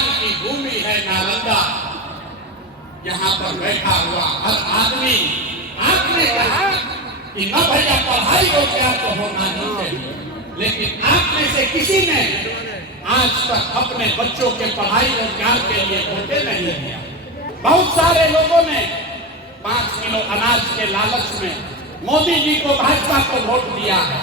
ज्ञान की भूमि है नालंदा, यहाँ पर बैठा हुआ हर आदमी। आपने कहा कि न भैया पढ़ाई रोजगार तो होना नहीं चाहिए, लेकिन आप में से किसी ने आज तक अपने बच्चों के पढ़ाई रोजगार के लिए वोटे नहीं दिया। बहुत सारे लोगों ने 5 किलो अनाज के लालच में मोदी जी को, भाजपा को वोट दिया है।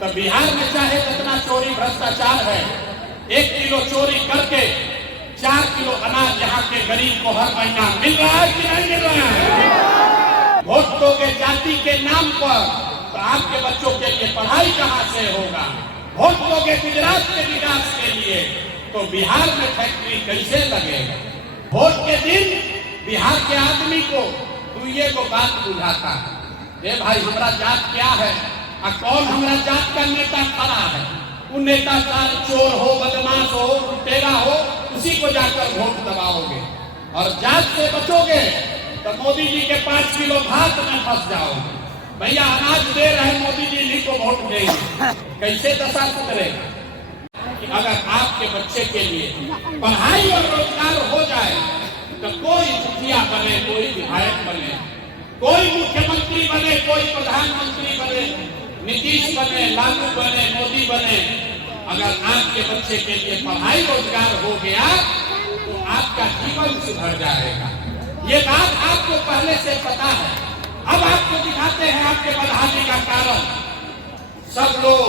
तो बिहार में चाहे जितना चोरी भ्रष्टाचार है, 1 किलो चोरी करके 4 किलो अनाज यहाँ के गरीब को हर महीना मिल रहा है कि नहीं मिल रहा है? वोट दोगे जाति के नाम पर, तो आपके बच्चों के लिए पढ़ाई कहाँ से होगा? वोट दोगे गुजरात के विकास के लिए, तो बिहार में फैक्ट्री कैसे लगेगा? वोट के दिन बिहार के आदमी को दुइये को बात बुझाता है, ए भाई हमारा जात क्या है, और कौन हमारा जात का नेता खड़ा है? वो नेता चोर हो, बदमाश हो, लुटेरा हो, उसी को जाकर वोट दबाओगे। और जात से बचोगे तो मोदी जी के 5 किलो भात में फंस जाओगे। भैया अनाज दे रहे मोदी जी इन्हीं को वोट देंगे, कैसे दशा सुधरेगा? अगर आपके बच्चे के लिए पढ़ाई और रोजगार हो जाए तो कोई मुखिया बने, कोई विधायक बने, कोई मुख्यमंत्री बने, कोई प्रधानमंत्री बने, नीतीश बने, लालू बने, मोदी बने, अगर आपके बच्चे के लिए पढ़ाई रोजगार हो गया तो आपका जीवन सुधर जाएगा। ये बात आपको पहले से पता है। अब आपको दिखाते हैं आपके बदहाली का कारण। सब लोग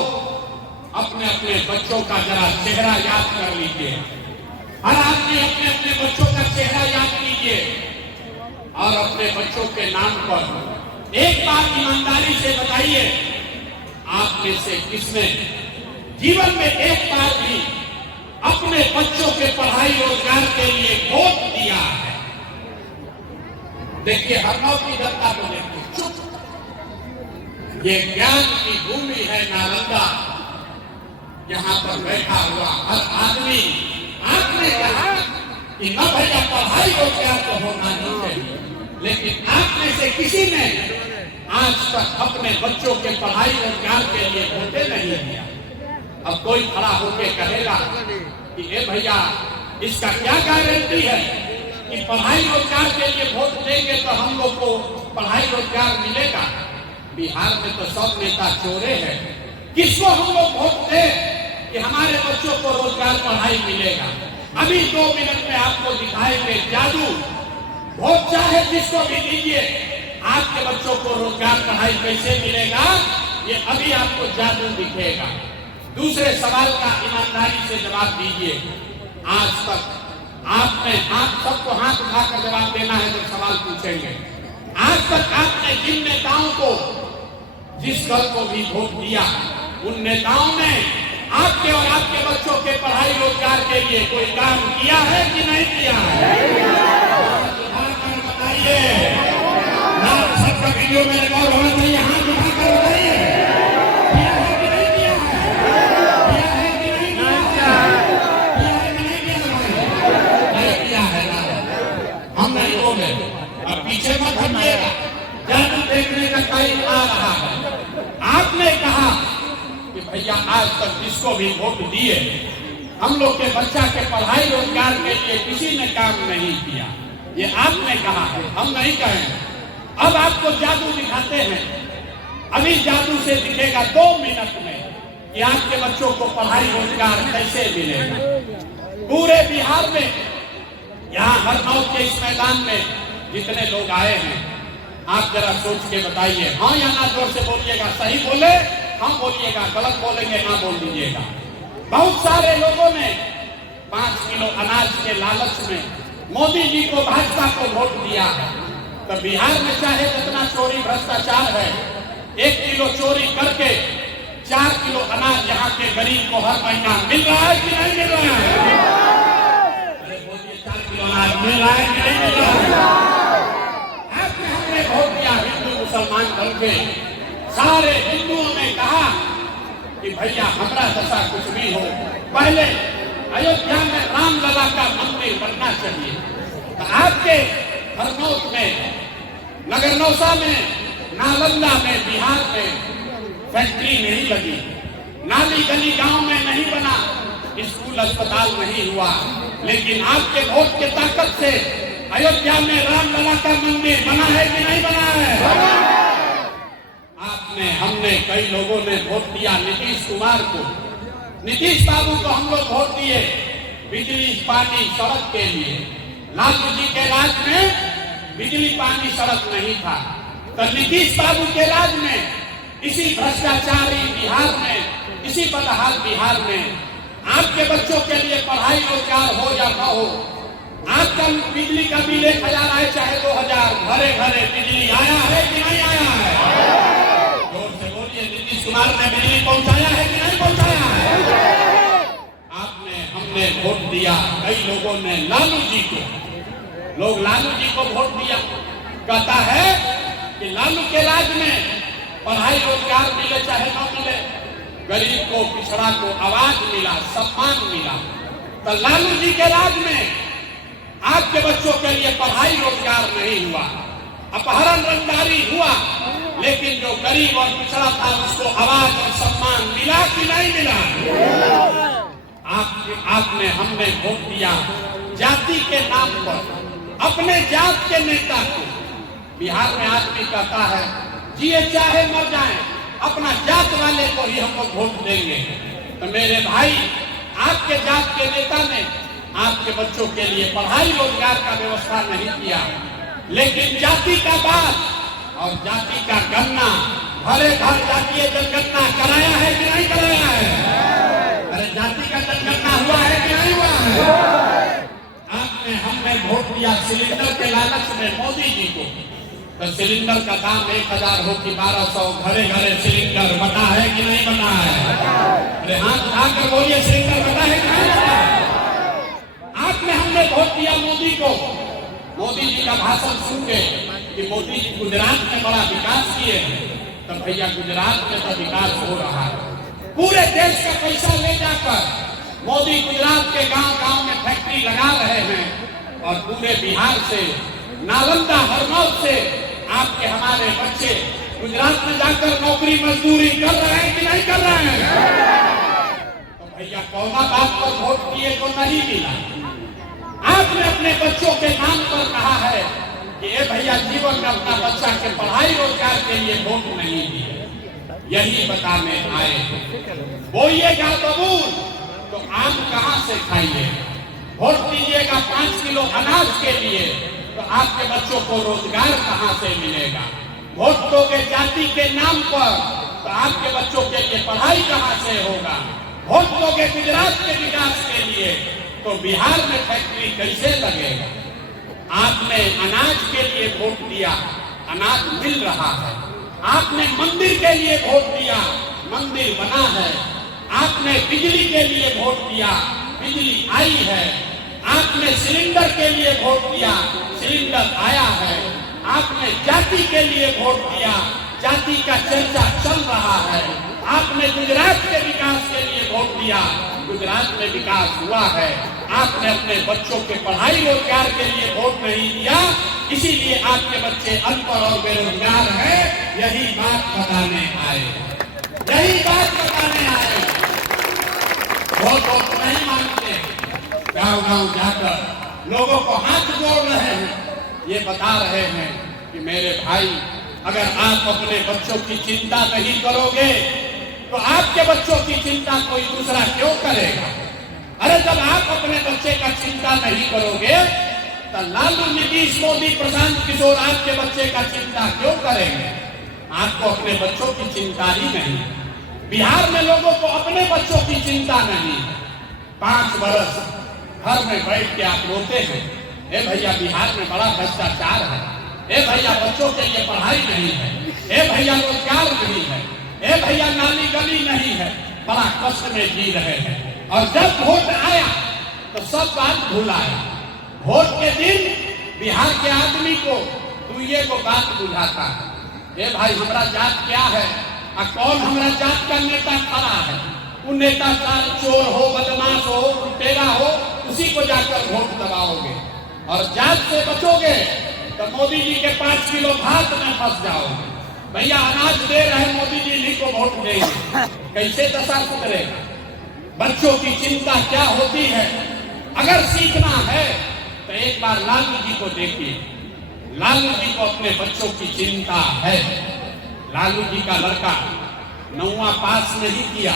अपने अपने बच्चों का जरा चेहरा याद कर लीजिए। हर आदमी अपने अपने बच्चों का चेहरा याद कीजिए और अपने बच्चों के नाम पर एक बात ईमानदारी से बताइए, आप में से किसने जीवन में एक बार भी अपने बच्चों के पढ़ाई रोजगार के लिए वोट दिया है? देखिए हरनौत की जनता को देखिए, चुप। ये ज्ञान की भूमि है नालंदा, यहाँ पर बैठा हुआ हर आदमी। आपने कहा कि न भैया पढ़ाई रोजगार तो होना नहीं चाहिए, लेकिन आप में से किसी ने आज तक अपने बच्चों के पढ़ाई रोजगार के लिए वोटे नहीं दिया। अब कोई खड़ा होकर कहेगा कि ए भैया इसका क्या गारंटी है कि पढ़ाई रोजगार के लिए वोट देंगे तो हम लोग को पढ़ाई रोजगार मिलेगा? बिहार में तो सब नेता चोरे हैं। किसको हम लोग वोट दें कि हमारे बच्चों को रोजगार पढ़ाई मिलेगा? अभी 2 मिनट में आपको दिखाएंगे जादू। वोट चाहे जिसको भी दीजिए, आपके बच्चों को रोजगार पढ़ाई कैसे मिलेगा, ये अभी आपको जादू दिखेगा। दूसरे सवाल का ईमानदारी से जवाब दीजिए। आज तक आपने, आप सबको हाथ उठाकर जवाब देना है जब सवाल पूछेंगे। आज तक आपने जिन नेताओं को, जिस दल को भी वोट दिया, उन नेताओं ने आपके और आपके बच्चों के पढ़ाई रोजगार के लिए कोई काम किया है कि नहीं किया है? बताइए। सबका वीडियो में रिकॉर्ड होना चाहिए, हाथ उठाकर बताइए। किया है कि नहीं किया है? किया है कि नहीं किया है? किया है कि नहीं किया है? नहीं किया है ना, हम नहीं बोले। अब पीछे मत हटिएगा, जादू देखने का टाइम आ रहा है। आपने कहा कि भैया आज तक जिसको भी वोट दिए, हम लोग के बच्चा के पढ़ाई रोजगार के लिए किसी ने काम नहीं किया। ये आपने कहा है, हम नहीं कहे। अब आपको जादू दिखाते हैं। अभी जादू से दिखेगा 2 मिनट में कि आपके बच्चों को पढ़ाई रोजगार कैसे मिलेगा। पूरे बिहार में, यहाँ हरनौत के इस मैदान में जितने लोग आए हैं, आप जरा सोच के बताइए। हाँ या ना जोर से बोलिएगा। सही बोले हाँ बोलिएगा, गलत बोलेंगे ना बोल दीजिएगा। बहुत सारे लोगों ने 5 किलो अनाज के लालच में मोदी जी को, भाजपा को वोट दिया है। तो बिहार में चाहे जितना चोरी भ्रष्टाचार है, 1 किलो चोरी करके 4 किलो अनाज यहाँ के गरीब को हर महीना मिल रहा है कि नहीं मिल रहा है? अरे बोलिए, 4 किलो अनाज मिल रहा है कि नहीं मिल रहा है? आपने हमने वोट दिया हिंदू मुसलमान बन के। सारे हिंदुओं ने कहा कि भैया हमारा दशा कुछ भी हो, पहले अयोध्या में रामलला का मंदिर बनना चाहिए। तो आपके हरनौत में, नगरनौसा में, नालंदा में, बिहार में फैक्ट्री नहीं लगी, नाली गली गांव में नहीं बना, स्कूल अस्पताल नहीं हुआ, लेकिन आपके वोट के ताकत से अयोध्या में रामलला का मंदिर बना है कि नहीं बना है? आपने, हमने, कई लोगों ने वोट दिया नीतीश कुमार को। नीतीश बाबू को हम लोग वोट दिए बिजली पानी सड़क के लिए। लालू जी के राज में बिजली पानी सड़क नहीं था, तो नीतीश बाबू के राज में इसी भ्रष्टाचारी बिहार में, इसी बदहाल बिहार में आपके बच्चों के लिए पढ़ाई रोजगार हो या न हो, आपका बिजली का बिल 1000 आए चाहे 2000, घरे घरे बिजली आया है कि नहीं आया है? जोर से बोलिए, नीतीश कुमार ने बिजली पहुंचाया है कि नहीं पहुंचाया है? आपने, हमने वोट दिया, कई लोगों ने लालू जी को, लोग लालू जी को वोट दिया। कहता है कि लालू के राज में पढ़ाई रोजगार मिले चाहे न मिले, गरीब को, पिछड़ा को आवाज मिला, सम्मान मिला। तो लालू जी के राज में आपके बच्चों के लिए पढ़ाई रोजगार नहीं हुआ, अपहरण रंगदारी हुआ, लेकिन जो गरीब और पिछड़ा था उसको आवाज और सम्मान मिला कि नहीं मिला? आपने, हमने वोट दिया जाति के नाम पर, अपने जात के नेता को। बिहार में आदमी कहता है जिए चाहे मर जाए, अपना जात वाले को ही हम लोग वोट देंगे। तो मेरे भाई, आपके जात के नेता ने आपके बच्चों के लिए पढ़ाई रोजगार का व्यवस्था नहीं किया, लेकिन जाति का बात और जाति का गन्ना, भले घर जातीय जनगणना कराया है कि नहीं कराया है? अरे जाति का जनगणना हुआ है कि नहीं हुआ है? आपने, हमने वोट दिया सिलेंडर के लालच में मोदी जी को। तो सिलेंडर का दाम 1000 हो कि 1200, घरे घरे सिलेंडर बना है कि नहीं बना है? अरे हाथ उठाकर बोलिए, सिलेंडर बना है कि नहीं बना है? आपने, हमने वोट दिया मोदी को। मोदी जी का भाषण सुन के कि मोदी जी गुजरात में बड़ा विकास किए, तो भैया गुजरात में तो विकास हो रहा है। पूरे देश का पैसा ले जाकर मोदी गुजरात के गांव गांव में फैक्ट्री लगा रहे हैं, और पूरे बिहार से, नालंदा, हरनौत से आपके, हमारे बच्चे गुजरात में जाकर नौकरी मजदूरी कर रहे हैं कि नहीं कर रहे हैं? तो भैया कौना बात पर वोट दिए तो नहीं मिला। आपने अपने बच्चों के नाम पर कहा है कि ये भैया जीवन में अपना बच्चा के पढ़ाई रोजगार के लिए वोट नहीं दिए। यही बताने आए, बोइएगा बबूल तो आम कहां से खाइए? वोट दीजिएगा 5 किलो अनाज के लिए, तो आपके बच्चों को रोजगार कहां से मिलेगा? वोट दोगे जाति के नाम पर, तो आपके बच्चों के लिए पढ़ाई कहां से होगा? वोट दोगे गुजरात के विकास के लिए, तो बिहार में फैक्ट्री कैसे लगेगा? आपने अनाज के लिए वोट दिया, अनाज मिल रहा है। आपने मंदिर के लिए वोट दिया, मंदिर बना है। आपने बिजली के लिए वोट दिया, बिजली आई है। आपने सिलेंडर के लिए वोट दिया, सिलेंडर आया है। आपने जाति के लिए वोट दिया, जाति का चर्चा चल रहा है। आपने गुजरात के विकास के लिए वोट दिया, गुजरात में विकास हुआ है। आपने अपने बच्चों के पढ़ाई रोजगार के लिए वोट नहीं दिया, इसीलिए आपके बच्चे अनपढ़ और बेरोजगार हैं। यही बात बताने आए, यही बात बताने आए। वोट नहीं मांगते, गांव गांव जाकर लोगों को हाथ जोड़ रहे हैं, ये बता रहे हैं कि मेरे भाई, अगर आप अपने बच्चों की चिंता नहीं करोगे तो आपके बच्चों की चिंता कोई दूसरा क्यों करेगा? अरे जब आप अपने बच्चे का चिंता नहीं करोगे तो लालू, नीतीश, मोदी, प्रशांत किशोर आपके बच्चे का चिंता क्यों करेंगे? आपको अपने बच्चों की चिंता ही नहीं। बिहार में लोगों को अपने बच्चों की चिंता नहीं। 5 बरस घर में बैठ के आप रोते हैं, ए भैया बिहार में बड़ा भ्रष्टाचार है, ए भैया बच्चों के लिए पढ़ाई नहीं है, ए भैया रोजगार नहीं है, ए भैया नाली गली नहीं है, बड़ा कष्ट में जी रहे हैं। और जब वोट आया तो सब बात भुलाया। वोट के दिन बिहार के आदमी को दुइये को बात बुझाता है, ए भाई हमारा जात क्या है, और कौन हमारा जात का नेता खड़ा है। वो नेता का चोर हो, बदमाश हो, लुटेरा हो, उसी को जाकर वोट दबाओगे। और जात से बचोगे तो मोदी जी के 5 किलो भात में फंस जाओगे। भैया अनाज दे रहे मोदी जी इन्हीं को वोट देंगे, कैसे दशा सुधरेगा? बच्चों की चिंता क्या होती है? अगर सीखना है तो एक बार लालू जी को देखिए। लालू जी को अपने बच्चों की चिंता है। लालू जी का लड़का 9वां पास नहीं किया।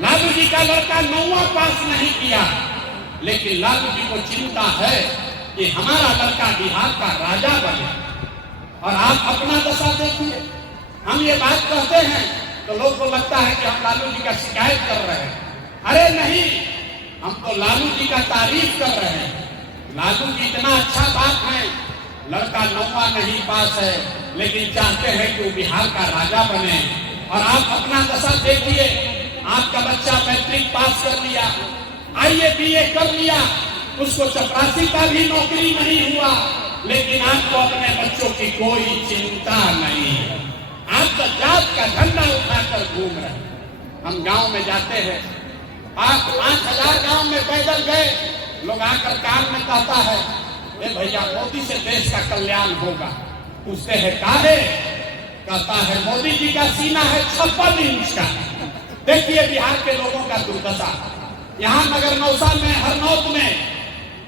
लालू जी का लड़का 9वां पास नहीं किया, लेकिन लालू जी को चिंता है कि हमारा लड़का बिहार का राजा बने। और आप अपना दशा देखिए। हम ये बात कहते हैं तो लोग को लगता है कि हम लालू जी का शिकायत कर रहे हैं। अरे नहीं, हम तो लालू जी का तारीफ कर रहे हैं। लालू जी इतना अच्छा बात है, लड़का 9वां नहीं पास है लेकिन चाहते हैं कि वो बिहार का राजा बने। और आप अपना दशा देखिए, आपका बच्चा मैट्रिक पास कर लिया, IAS BA कर लिया, उसको चपरासी का भी नौकरी नहीं हुआ, लेकिन आपको अपने बच्चों की कोई चिंता नहीं है। आप तो जात का झंडा उठाकर घूम रहे हैं। हम गांव में जाते हैं, 5,000 गांव में पैदल गए, लोग आकर कान में कहता है, ए भैया मोदी से देश का कल्याण होगा। पूछते हैं काहे? कहता है मोदी जी का सीना है 56 इंच का। देखिए बिहार के लोगों का दुर्दशा। यहाँ नगर नौसा में, हरनौत में,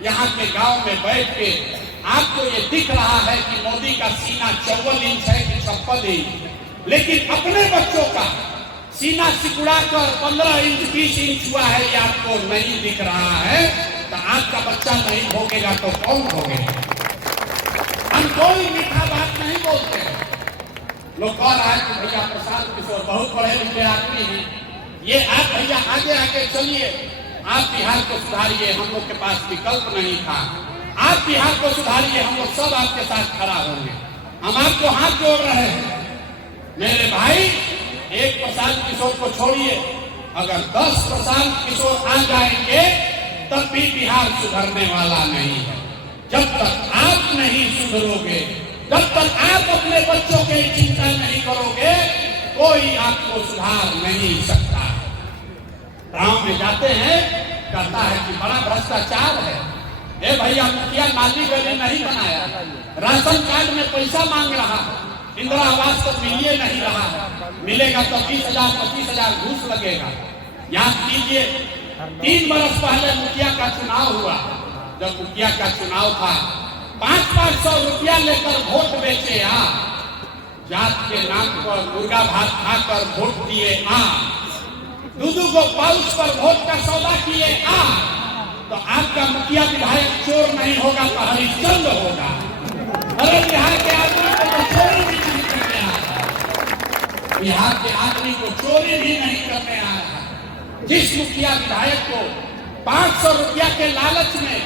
यहाँ के गांव में बैठ के आपको ये दिख रहा है कि मोदी का सीना 54 इंच है कि 56 इंच, लेकिन अपने बच्चों का सीना सिकुड़ा कर 15 इंच 20 इंच हुआ है, ये आपको नहीं दिख रहा है। तो आपका बच्चा नहीं भोगेगा तो कौन भोगेगा? हम कोई मीठा बात नहीं बोलते हैं। लोग कह रहा है कि भैया प्रशांत किशोर बहुत बड़े लिखे आदमी हैं, ये आप भैया आगे आगे चलिए, आप बिहार को सुधारिए, हम लोग के पास विकल्प नहीं था। आप बिहार को सुधारिए, हम लोग सब आपके साथ खड़ा होंगे। हम आपको हाथ जोड़ रहे हैं। मेरे भाई, एक प्रशांत किशोर को छोड़िए, अगर 10 प्रशांत किशोर आ जाएंगे तब भी बिहार सुधरने वाला नहीं है। जब तक आप नहीं सुधरोगे, जब तक आप अपने बच्चों की चिंता नहीं करोगे, कोई आपको सुधार नहीं सकता। गांव में जाते हैं, कहता है कि बड़ा भ्रष्टाचार है। ए भैया, मुखिया नाली गली नहीं बनाया, राशन कार्ड में पैसा मांग रहा है, इंदिरा आवास तो मिलिए नहीं रहा है, मिलेगा तो 20,000 25,000 घूस लगेगा। याद कीजिए, 3 बरस पहले मुखिया का चुनाव हुआ। जब मुखिया का चुनाव था, 500 रुपया लेकर वोट बेचे आ, जात के नाम पर मुर्गा भात खाकर वोट दिए आ, 2 को पाउच पर वोट का सौदा किए आ, तो आपका मुखिया विधायक चोर नहीं होगा तो हरिश्चंद्र होगा। अरे बिहार के आदमी को तो चोरी भी नहीं करने आ रहा, बिहार के आदमी को चोरी भी नहीं करने आ रहा। जिस मुखिया विधायक को 500 रुपया के लालच में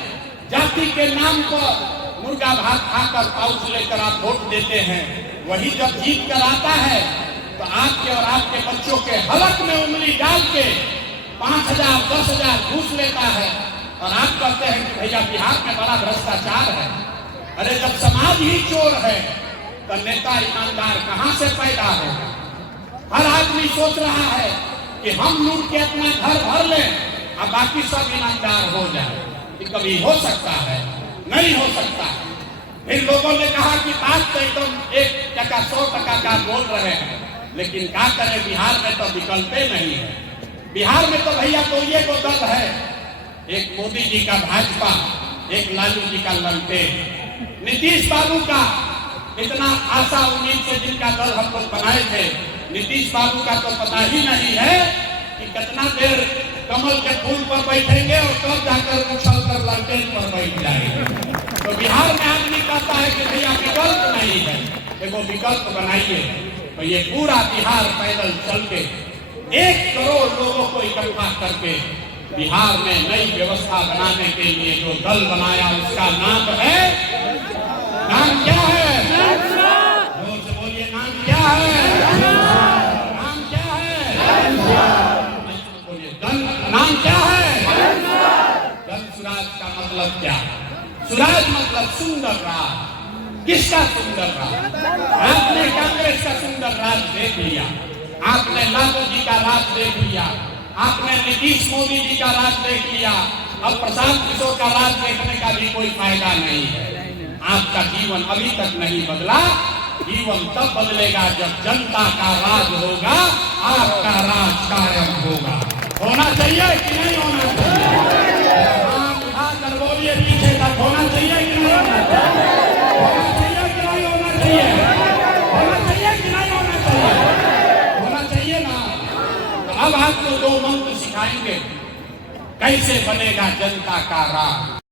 जाति के नाम पर मुर्गा भात खाकर पाउच लेकर आप वोट देते हैं, वही जब जीत कर आता है तो आपके और आपके बच्चों के हलक में उंगली डाल के 5,000 10,000 घूस लेता है। और आप कहते हैं कि भैया बिहार में बड़ा भ्रष्टाचार है। अरे जब समाज ही चोर है तो नेता ईमानदार कहां से पैदा होगा? हर आदमी सोच रहा है कि हम लूट के अपना घर भर लें और बाकी सब ईमानदार हो जाए। कि कभी हो सकता है? नहीं हो सकता। फिर लोगों ने कहा कि बात तो एकदम 1% 100% का बोल रहे हैं, लेकिन क्या करें, बिहार में तो विकल्प नहीं है। बिहार में तो भैया तो ये को दल है, एक मोदी जी का भाजपा, एक लालू जी का ललटेन। नीतीश बाबू का इतना आशा उम्मीद से जिनका दल हम लोग बनाए थे, नीतीश बाबू का तो पता ही नहीं है कि कितना देर कमल के फूल पर बैठेंगे और कब जाकर उछल कर ललटेन पर बैठ जाएंगे। तो बिहार में आदमी कहता है कि भैया विकल्प नहीं है, देखो विकल्प बनाइए। तो ये पूरा बिहार पैदल चल के 1 करोड़ लोगों को इकट्ठा करके बिहार में नई व्यवस्था बनाने के लिए जो दल बनाया, उसका नाम है, नाम क्या है? जोर से बोलिए, नाम क्या है? नाम क्या है? बोलिए, नाम क्या है? जन सुराज का मतलब क्या? सुराज मतलब सुंदर राज। किसका सुंदर राज? आपने कांग्रेस का सुंदर राज देख लिया, आपने लालू जी का राज देख लिया, आपने नीतीश मोदी जी का राज देख लिया, अब प्रशांत किशोर का राज देखने का भी कोई फायदा नहीं है। आपका जीवन अभी तक नहीं बदला। जीवन तब बदलेगा जब जनता का राज होगा, आपका राज कायम होगा। होना चाहिए कि नहीं होना चाहिए? चाहिए, पीछे तक होना चाहिए कि नहीं होना चाहिए? होना चाहिए कि नहीं होना चाहिए? होना चाहिए कि नहीं होना चाहिए? होना चाहिए ना। तो अब आपको दो मंत्र सिखाएंगे, कैसे बनेगा जनता का राज।